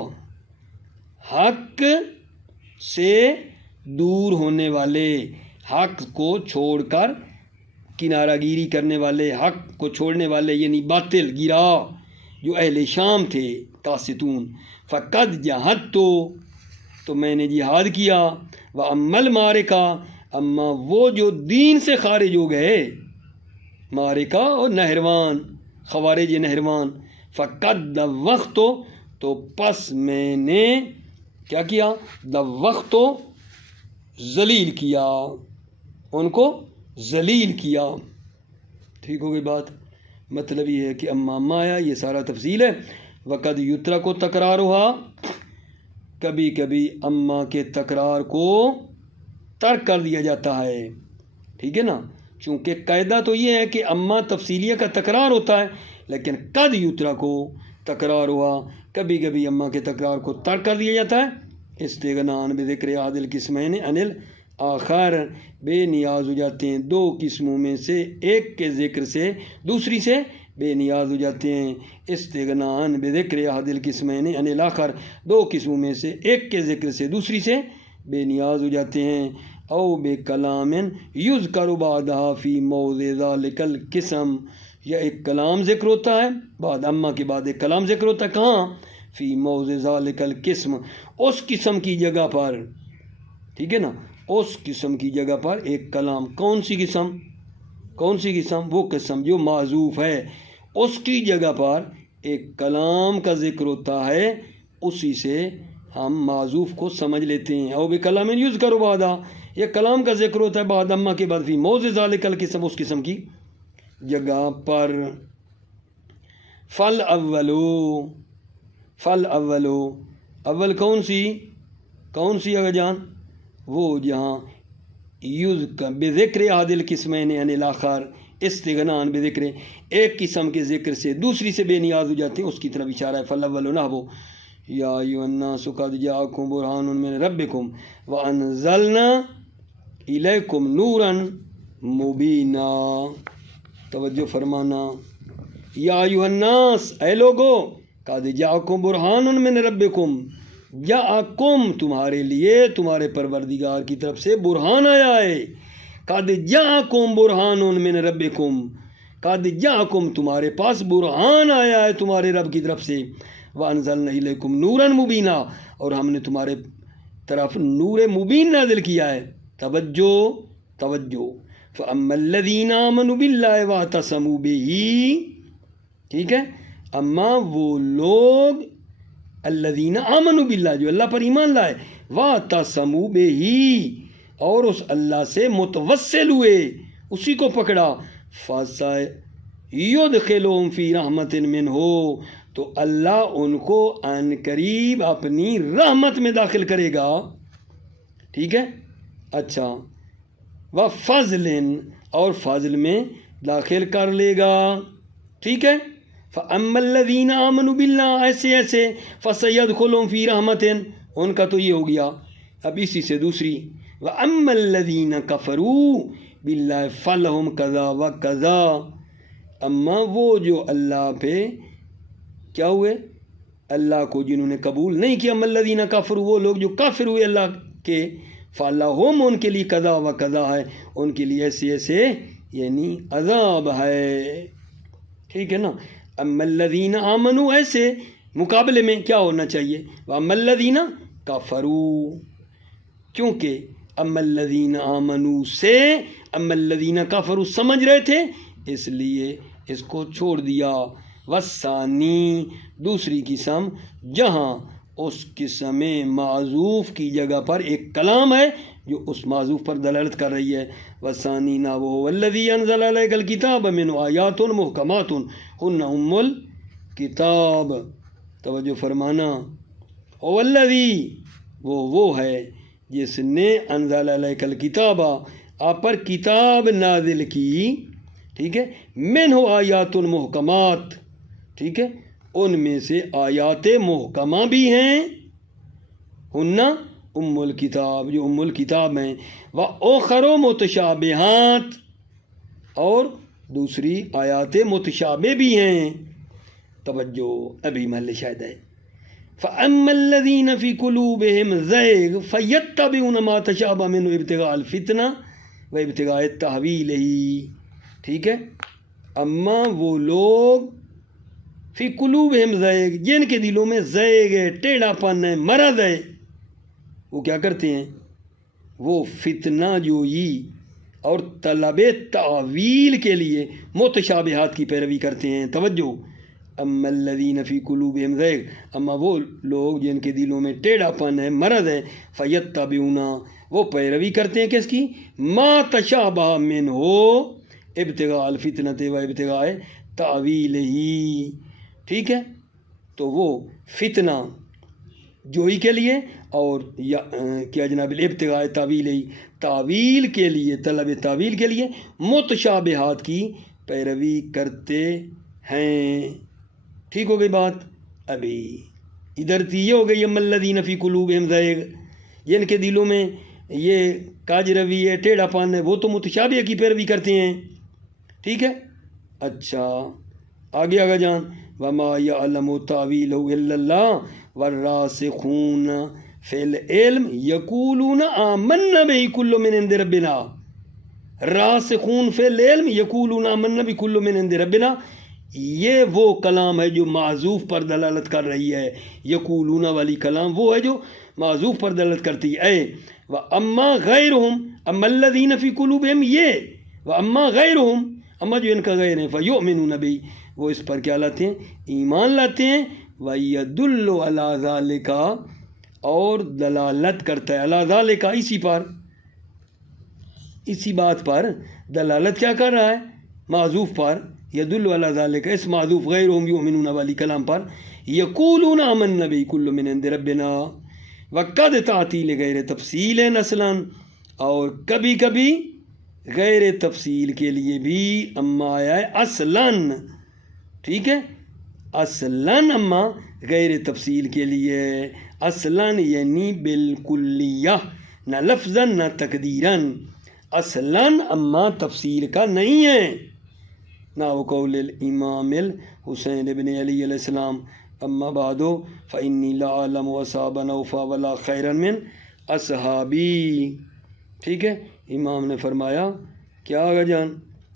حق سے دور ہونے والے، حق کو چھوڑ کر کنارہ گیری کرنے والے، حق کو چھوڑنے والے یعنی باطل گرا جو اہل شام تھے قاسطون، فقد جہدت، تو میں نے جہاد کیا، وَأَمَّا الْمَارِكَةُ، اما وہ جو دین سے خارج ہو گئے، مارکہ اور نہروان، خوارج نہروان، فقد دوخت، تو پس میں نے کیا کیا، دوخت، ذلیل کیا، ان کو ذلیل کیا۔ ٹھیک ہو گئی بات، مطلب یہ ہے کہ اما آیا، یہ سارا تفصیل ہے، وقد یترک کو تکرار ہوا، کبھی کبھی اما کے تکرار کو ترک کر دیا جاتا ہے، ٹھیک ہے نا، چونکہ قاعدہ تو یہ ہے کہ اما تفصیلیہ کا تکرار ہوتا ہے، لیکن قد یترک کو تکرار ہوا، کبھی کبھی اما کے تکرار کو ترک کر دیا جاتا ہے، استغنان بذکر احد القسمین عن الآخر، بے نیاز ہو جاتے ہیں دو قسموں میں سے ایک کے ذکر سے دوسری سے بے نیاز ہو جاتے ہیں، استغنان بذکر احد القسمین عن الآخر، دو قسموں میں سے ایک کے ذکر سے دوسری سے بے نیاز ہو جاتے ہیں، او بے کلام یذکر بعدہا فی موضع ذلک القسم، یا ایک کلام ذکر ہوتا ہے بعد اما کے بعد ایک کلام ذکر ہوتا ہے، کہاں، فی موضع ذلک القسم، اس قسم کی جگہ پر، ٹھیک ہے نا، اس قسم کی جگہ پر ایک کلام، کون سی قسم، کون سی قسم، وہ قسم جو معذوف ہے، اس کی جگہ پر ایک کلام کا ذکر ہوتا ہے، اسی سے ہم معذوف کو سمجھ لیتے ہیں، او بکلام یذکر بعدہ، یہ کلام کا ذکر ہوتا ہے بعد اما کے بعد فی موضع ذلک القسم، اس قسم کی جگہ پر۔ فل اولو، اول کون سی اگر جان، وہ جہاں بذکر احد القسمین عن الآخر، استغنان بذکر، ایک قسم کے ذکر سے دوسری سے بے نیاز ہو جاتے ہیں، اس کی طرف اشارہ ہے، فالاول نحو یا ایھا الناس قد جاءکم برہان من ربکم وانزلنا الیکم نورا مبینا، توجہ فرمانا، یا ایھا الناس، اے لوگو، قد جاءکم برہان من ربکم، جاءکم تمہارے لیے تمہارے پروردگار کی طرف سے برہان آیا ہے، قد جاءکم برہان من ربکم، قد جاءکم تمہارے پاس برہان آیا ہے تمہارے رب کی طرف سے، وانزلنا الیکم نورا مبینا، اور ہم نے تمہارے طرف نور مبین نازل کیا ہے، توجہ، فاما الذین آمنوا باللہ واعتصموا بہ، ٹھیک ہے، اما وہ لوگ الذین آمنوا باللہ جو اللہ پر ایمان لائے، واعتصموا بہ اور اس اللہ سے متوسل ہوئے، اسی کو پکڑا، فَسَيُدْخِلُهُمْ فِي رَحْمَةٍ مِّنْهُ، تو اللہ ان کو عن قریب اپنی رحمت میں داخل کرے گا، ٹھیک ہے، اچھا، وَفَضْلٍ اور فضل میں داخل کر لے گا، ٹھیک ہے، فَأَمَّا الَّذِينَ آمَنُوا بِاللَّهِ، ایسے فَسَيُدْخِلُهُمْ فِي رَحْمَةٍ، ان کا تو یہ ہو گیا، اب اسی سے دوسری وَأَمَّا الَّذِينَ كَفَرُوا بِاللَّهِ فَلَهُمْ كَذَا وَكَذَا، اما وہ جو اللہ پہ کیا ہوئے، اللہ کو جنہوں نے قبول نہیں کیا، اَمَّا الَّذِينَ كَفَرُوا وہ لوگ جو کافر ہوئے اللہ کے، فَلَهُمْ ان کے لیے قضا و قضا ہے، ان کے لیے ایسے ایسے یعنی عذاب ہے، ٹھیک ہے نا۔ اما الذین آمنوا، ایسے مقابلے میں کیا ہونا چاہیے، واما الذین کفروا، کیونکہ اما الذین آمنوا سے اما الذین کفروا سمجھ رہے تھے، اس لیے اس کو چھوڑ دیا۔ والثانی، دوسری قسم، جہاں اس قسم معذوف کی جگہ پر ایک کلام ہے جو اس معذوف پر دلالت کر رہی ہے۔ وثانی نا وہ والذی انزل علیک الکتاب منہ آیات محکمات ہن ام الکتاب، توجہ فرمانا، والذی وہ ہے جس نے انزل علیک الکتاب آپ پر کتاب نازل کی، ٹھیک ہے، منہ آیات محکمات، ٹھیک ہے، ان میں سے آیات محکمہ بھی ہیں، ہن ام الکتاب جو ام الکتاب ہیں، وَأُخَرُ مُتَشَابِهَاتٌ اور دوسری آیات متشابہ بھی ہیں، توجہ ابھی محل شاہد ہے۔ فَأَمَّا الَّذِينَ فِي قُلُوبِهِمْ زَيْغٌ فَيَتَّبِعُونَ مَا تَشَابَهَ مِنْهُ ابْتِغَاءَ الْفِتْنَةِ وَابْتِغَاءَ تَأْوِيلِهِ، ٹھیک ہے، اما وہ لوگ فی قلوبہم زیغ، جن کے دلوں میں زیغ ہے، ٹیڑھا پن ہے، مرض ہے، وہ کیا کرتے ہیں، وہ فتنہ جوئی اور طلب تعویل کے لیے متشابہات کی پیروی کرتے ہیں، توجہ۔ اما الذین فی قلوبہم زیغ، اما وہ لوگ جن کے دلوں میں ٹیڑھا پن ہے، مرض ہے، فیتبعون وہ پیروی کرتے ہیں کس کی، ما تشابہ منہ ابتغاء الفتنۃ و ابتغاء تأویلہ، ٹھیک ہے، تو وہ فتنہ جوئی کے لیے اور کیا جناب الابتغاء تعویل، تعویل کے لیے، طلب تعویل کے لیے متشابہات کی پیروی کرتے ہیں، ٹھیک ہو گئی بات۔ ابھی ادھر یہ ہو گئی اما الذین فی قلوبہم زیغ، جن کے دلوں میں یہ کاج روی ہے، ٹیڑھا پن ہے، وہ تو متشابہ کی پیروی کرتے ہیں، ٹھیک ہے۔ اچھا آگے آگا جان، وَمَا يَعْلَمُ تَأْوِيلَهُ إِلَّا اللَّهُ وَالرَّاسِخُونَ فِي الْعِلْمِ يَقُولُونَ آمَنَّا بِهِ كُلٌّ مِّنْ عِندِ رَبِّنَا، راسخون فی العلم یقولون آمنا بکل من عند ربنا، یہ وہ کلام ہے جو معذوف پر دلالت کر رہی ہے، یقولون والی کلام وہ ہے جو معذوف پر دلالت کرتی ہے۔ وَأَمَّا غَيْرُهُمْ أَمَّا الَّذِينَ فِي قُلُوبِهِمْ، یہ وَأَمَّا غَيْرُهُمْ، اما جو ان کا غیر ہیں، فَيُؤْمِنُونَ بِهِ وہ اس پر کیا لاتے ہیں، ایمان لاتے ہیں، وَيَدُلُّ عَلَى ذَلِكَ اور دلالت کرتا ہے، عَلَى ذَلِكَ اسی پر، اسی بات پر دلالت کیا کر رہا ہے، معذوف پر، یدل علی ذالک اس معذوف غیرہم یؤمنون والی کلام پر، یقولون آمنا بکل من عند ربنا، وقد تأتی لغیر تفصیل نسلا اور کبھی کبھی غیر تفصیل کے لیے بھی اما آیا ہے اصلاً، ٹھیک ہے، اصلاً اما غیر تفصیل کے لیے، اصلاً یعنی بالکلیہ، نہ لفظاً نہ تقدیراً، اصلاً اما تفصیل کا نہیں ہے، نہ قول الامام الحسین ابن علی علیہ السلام، اما بعد فانی لا اعلم اصحابا اوفا ولا خیرا من اصحابی، ٹھیک ہے، امام نے فرمایا کیا آگا جان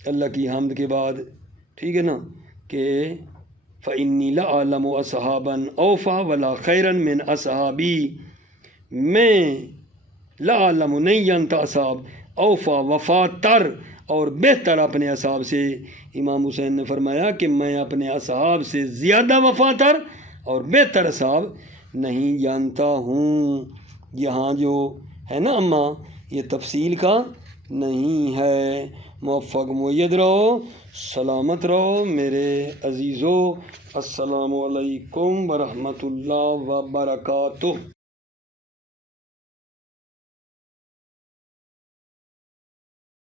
اللہ کی حمد کے بعد، ٹھیک ہے نا، کہ فانی لا اعلم اصحابا اوفا ولا خیرا من اصحابی، میں لا اعلم نہیں جانتا اصحاب، اوفا وفا تر اور بہتر اپنے اصحاب سے، امام حسین نے فرمایا کہ میں اپنے اصحاب سے زیادہ وفا تر اور بہتر اصحاب نہیں جانتا ہوں، یہاں جو ہے نا اما یہ تفصیل کا نہیں ہے۔ موفق مؤید رہو، سلامت رہو میرے عزیزو، السلام علیکم ورحمۃ اللہ وبرکاتہ۔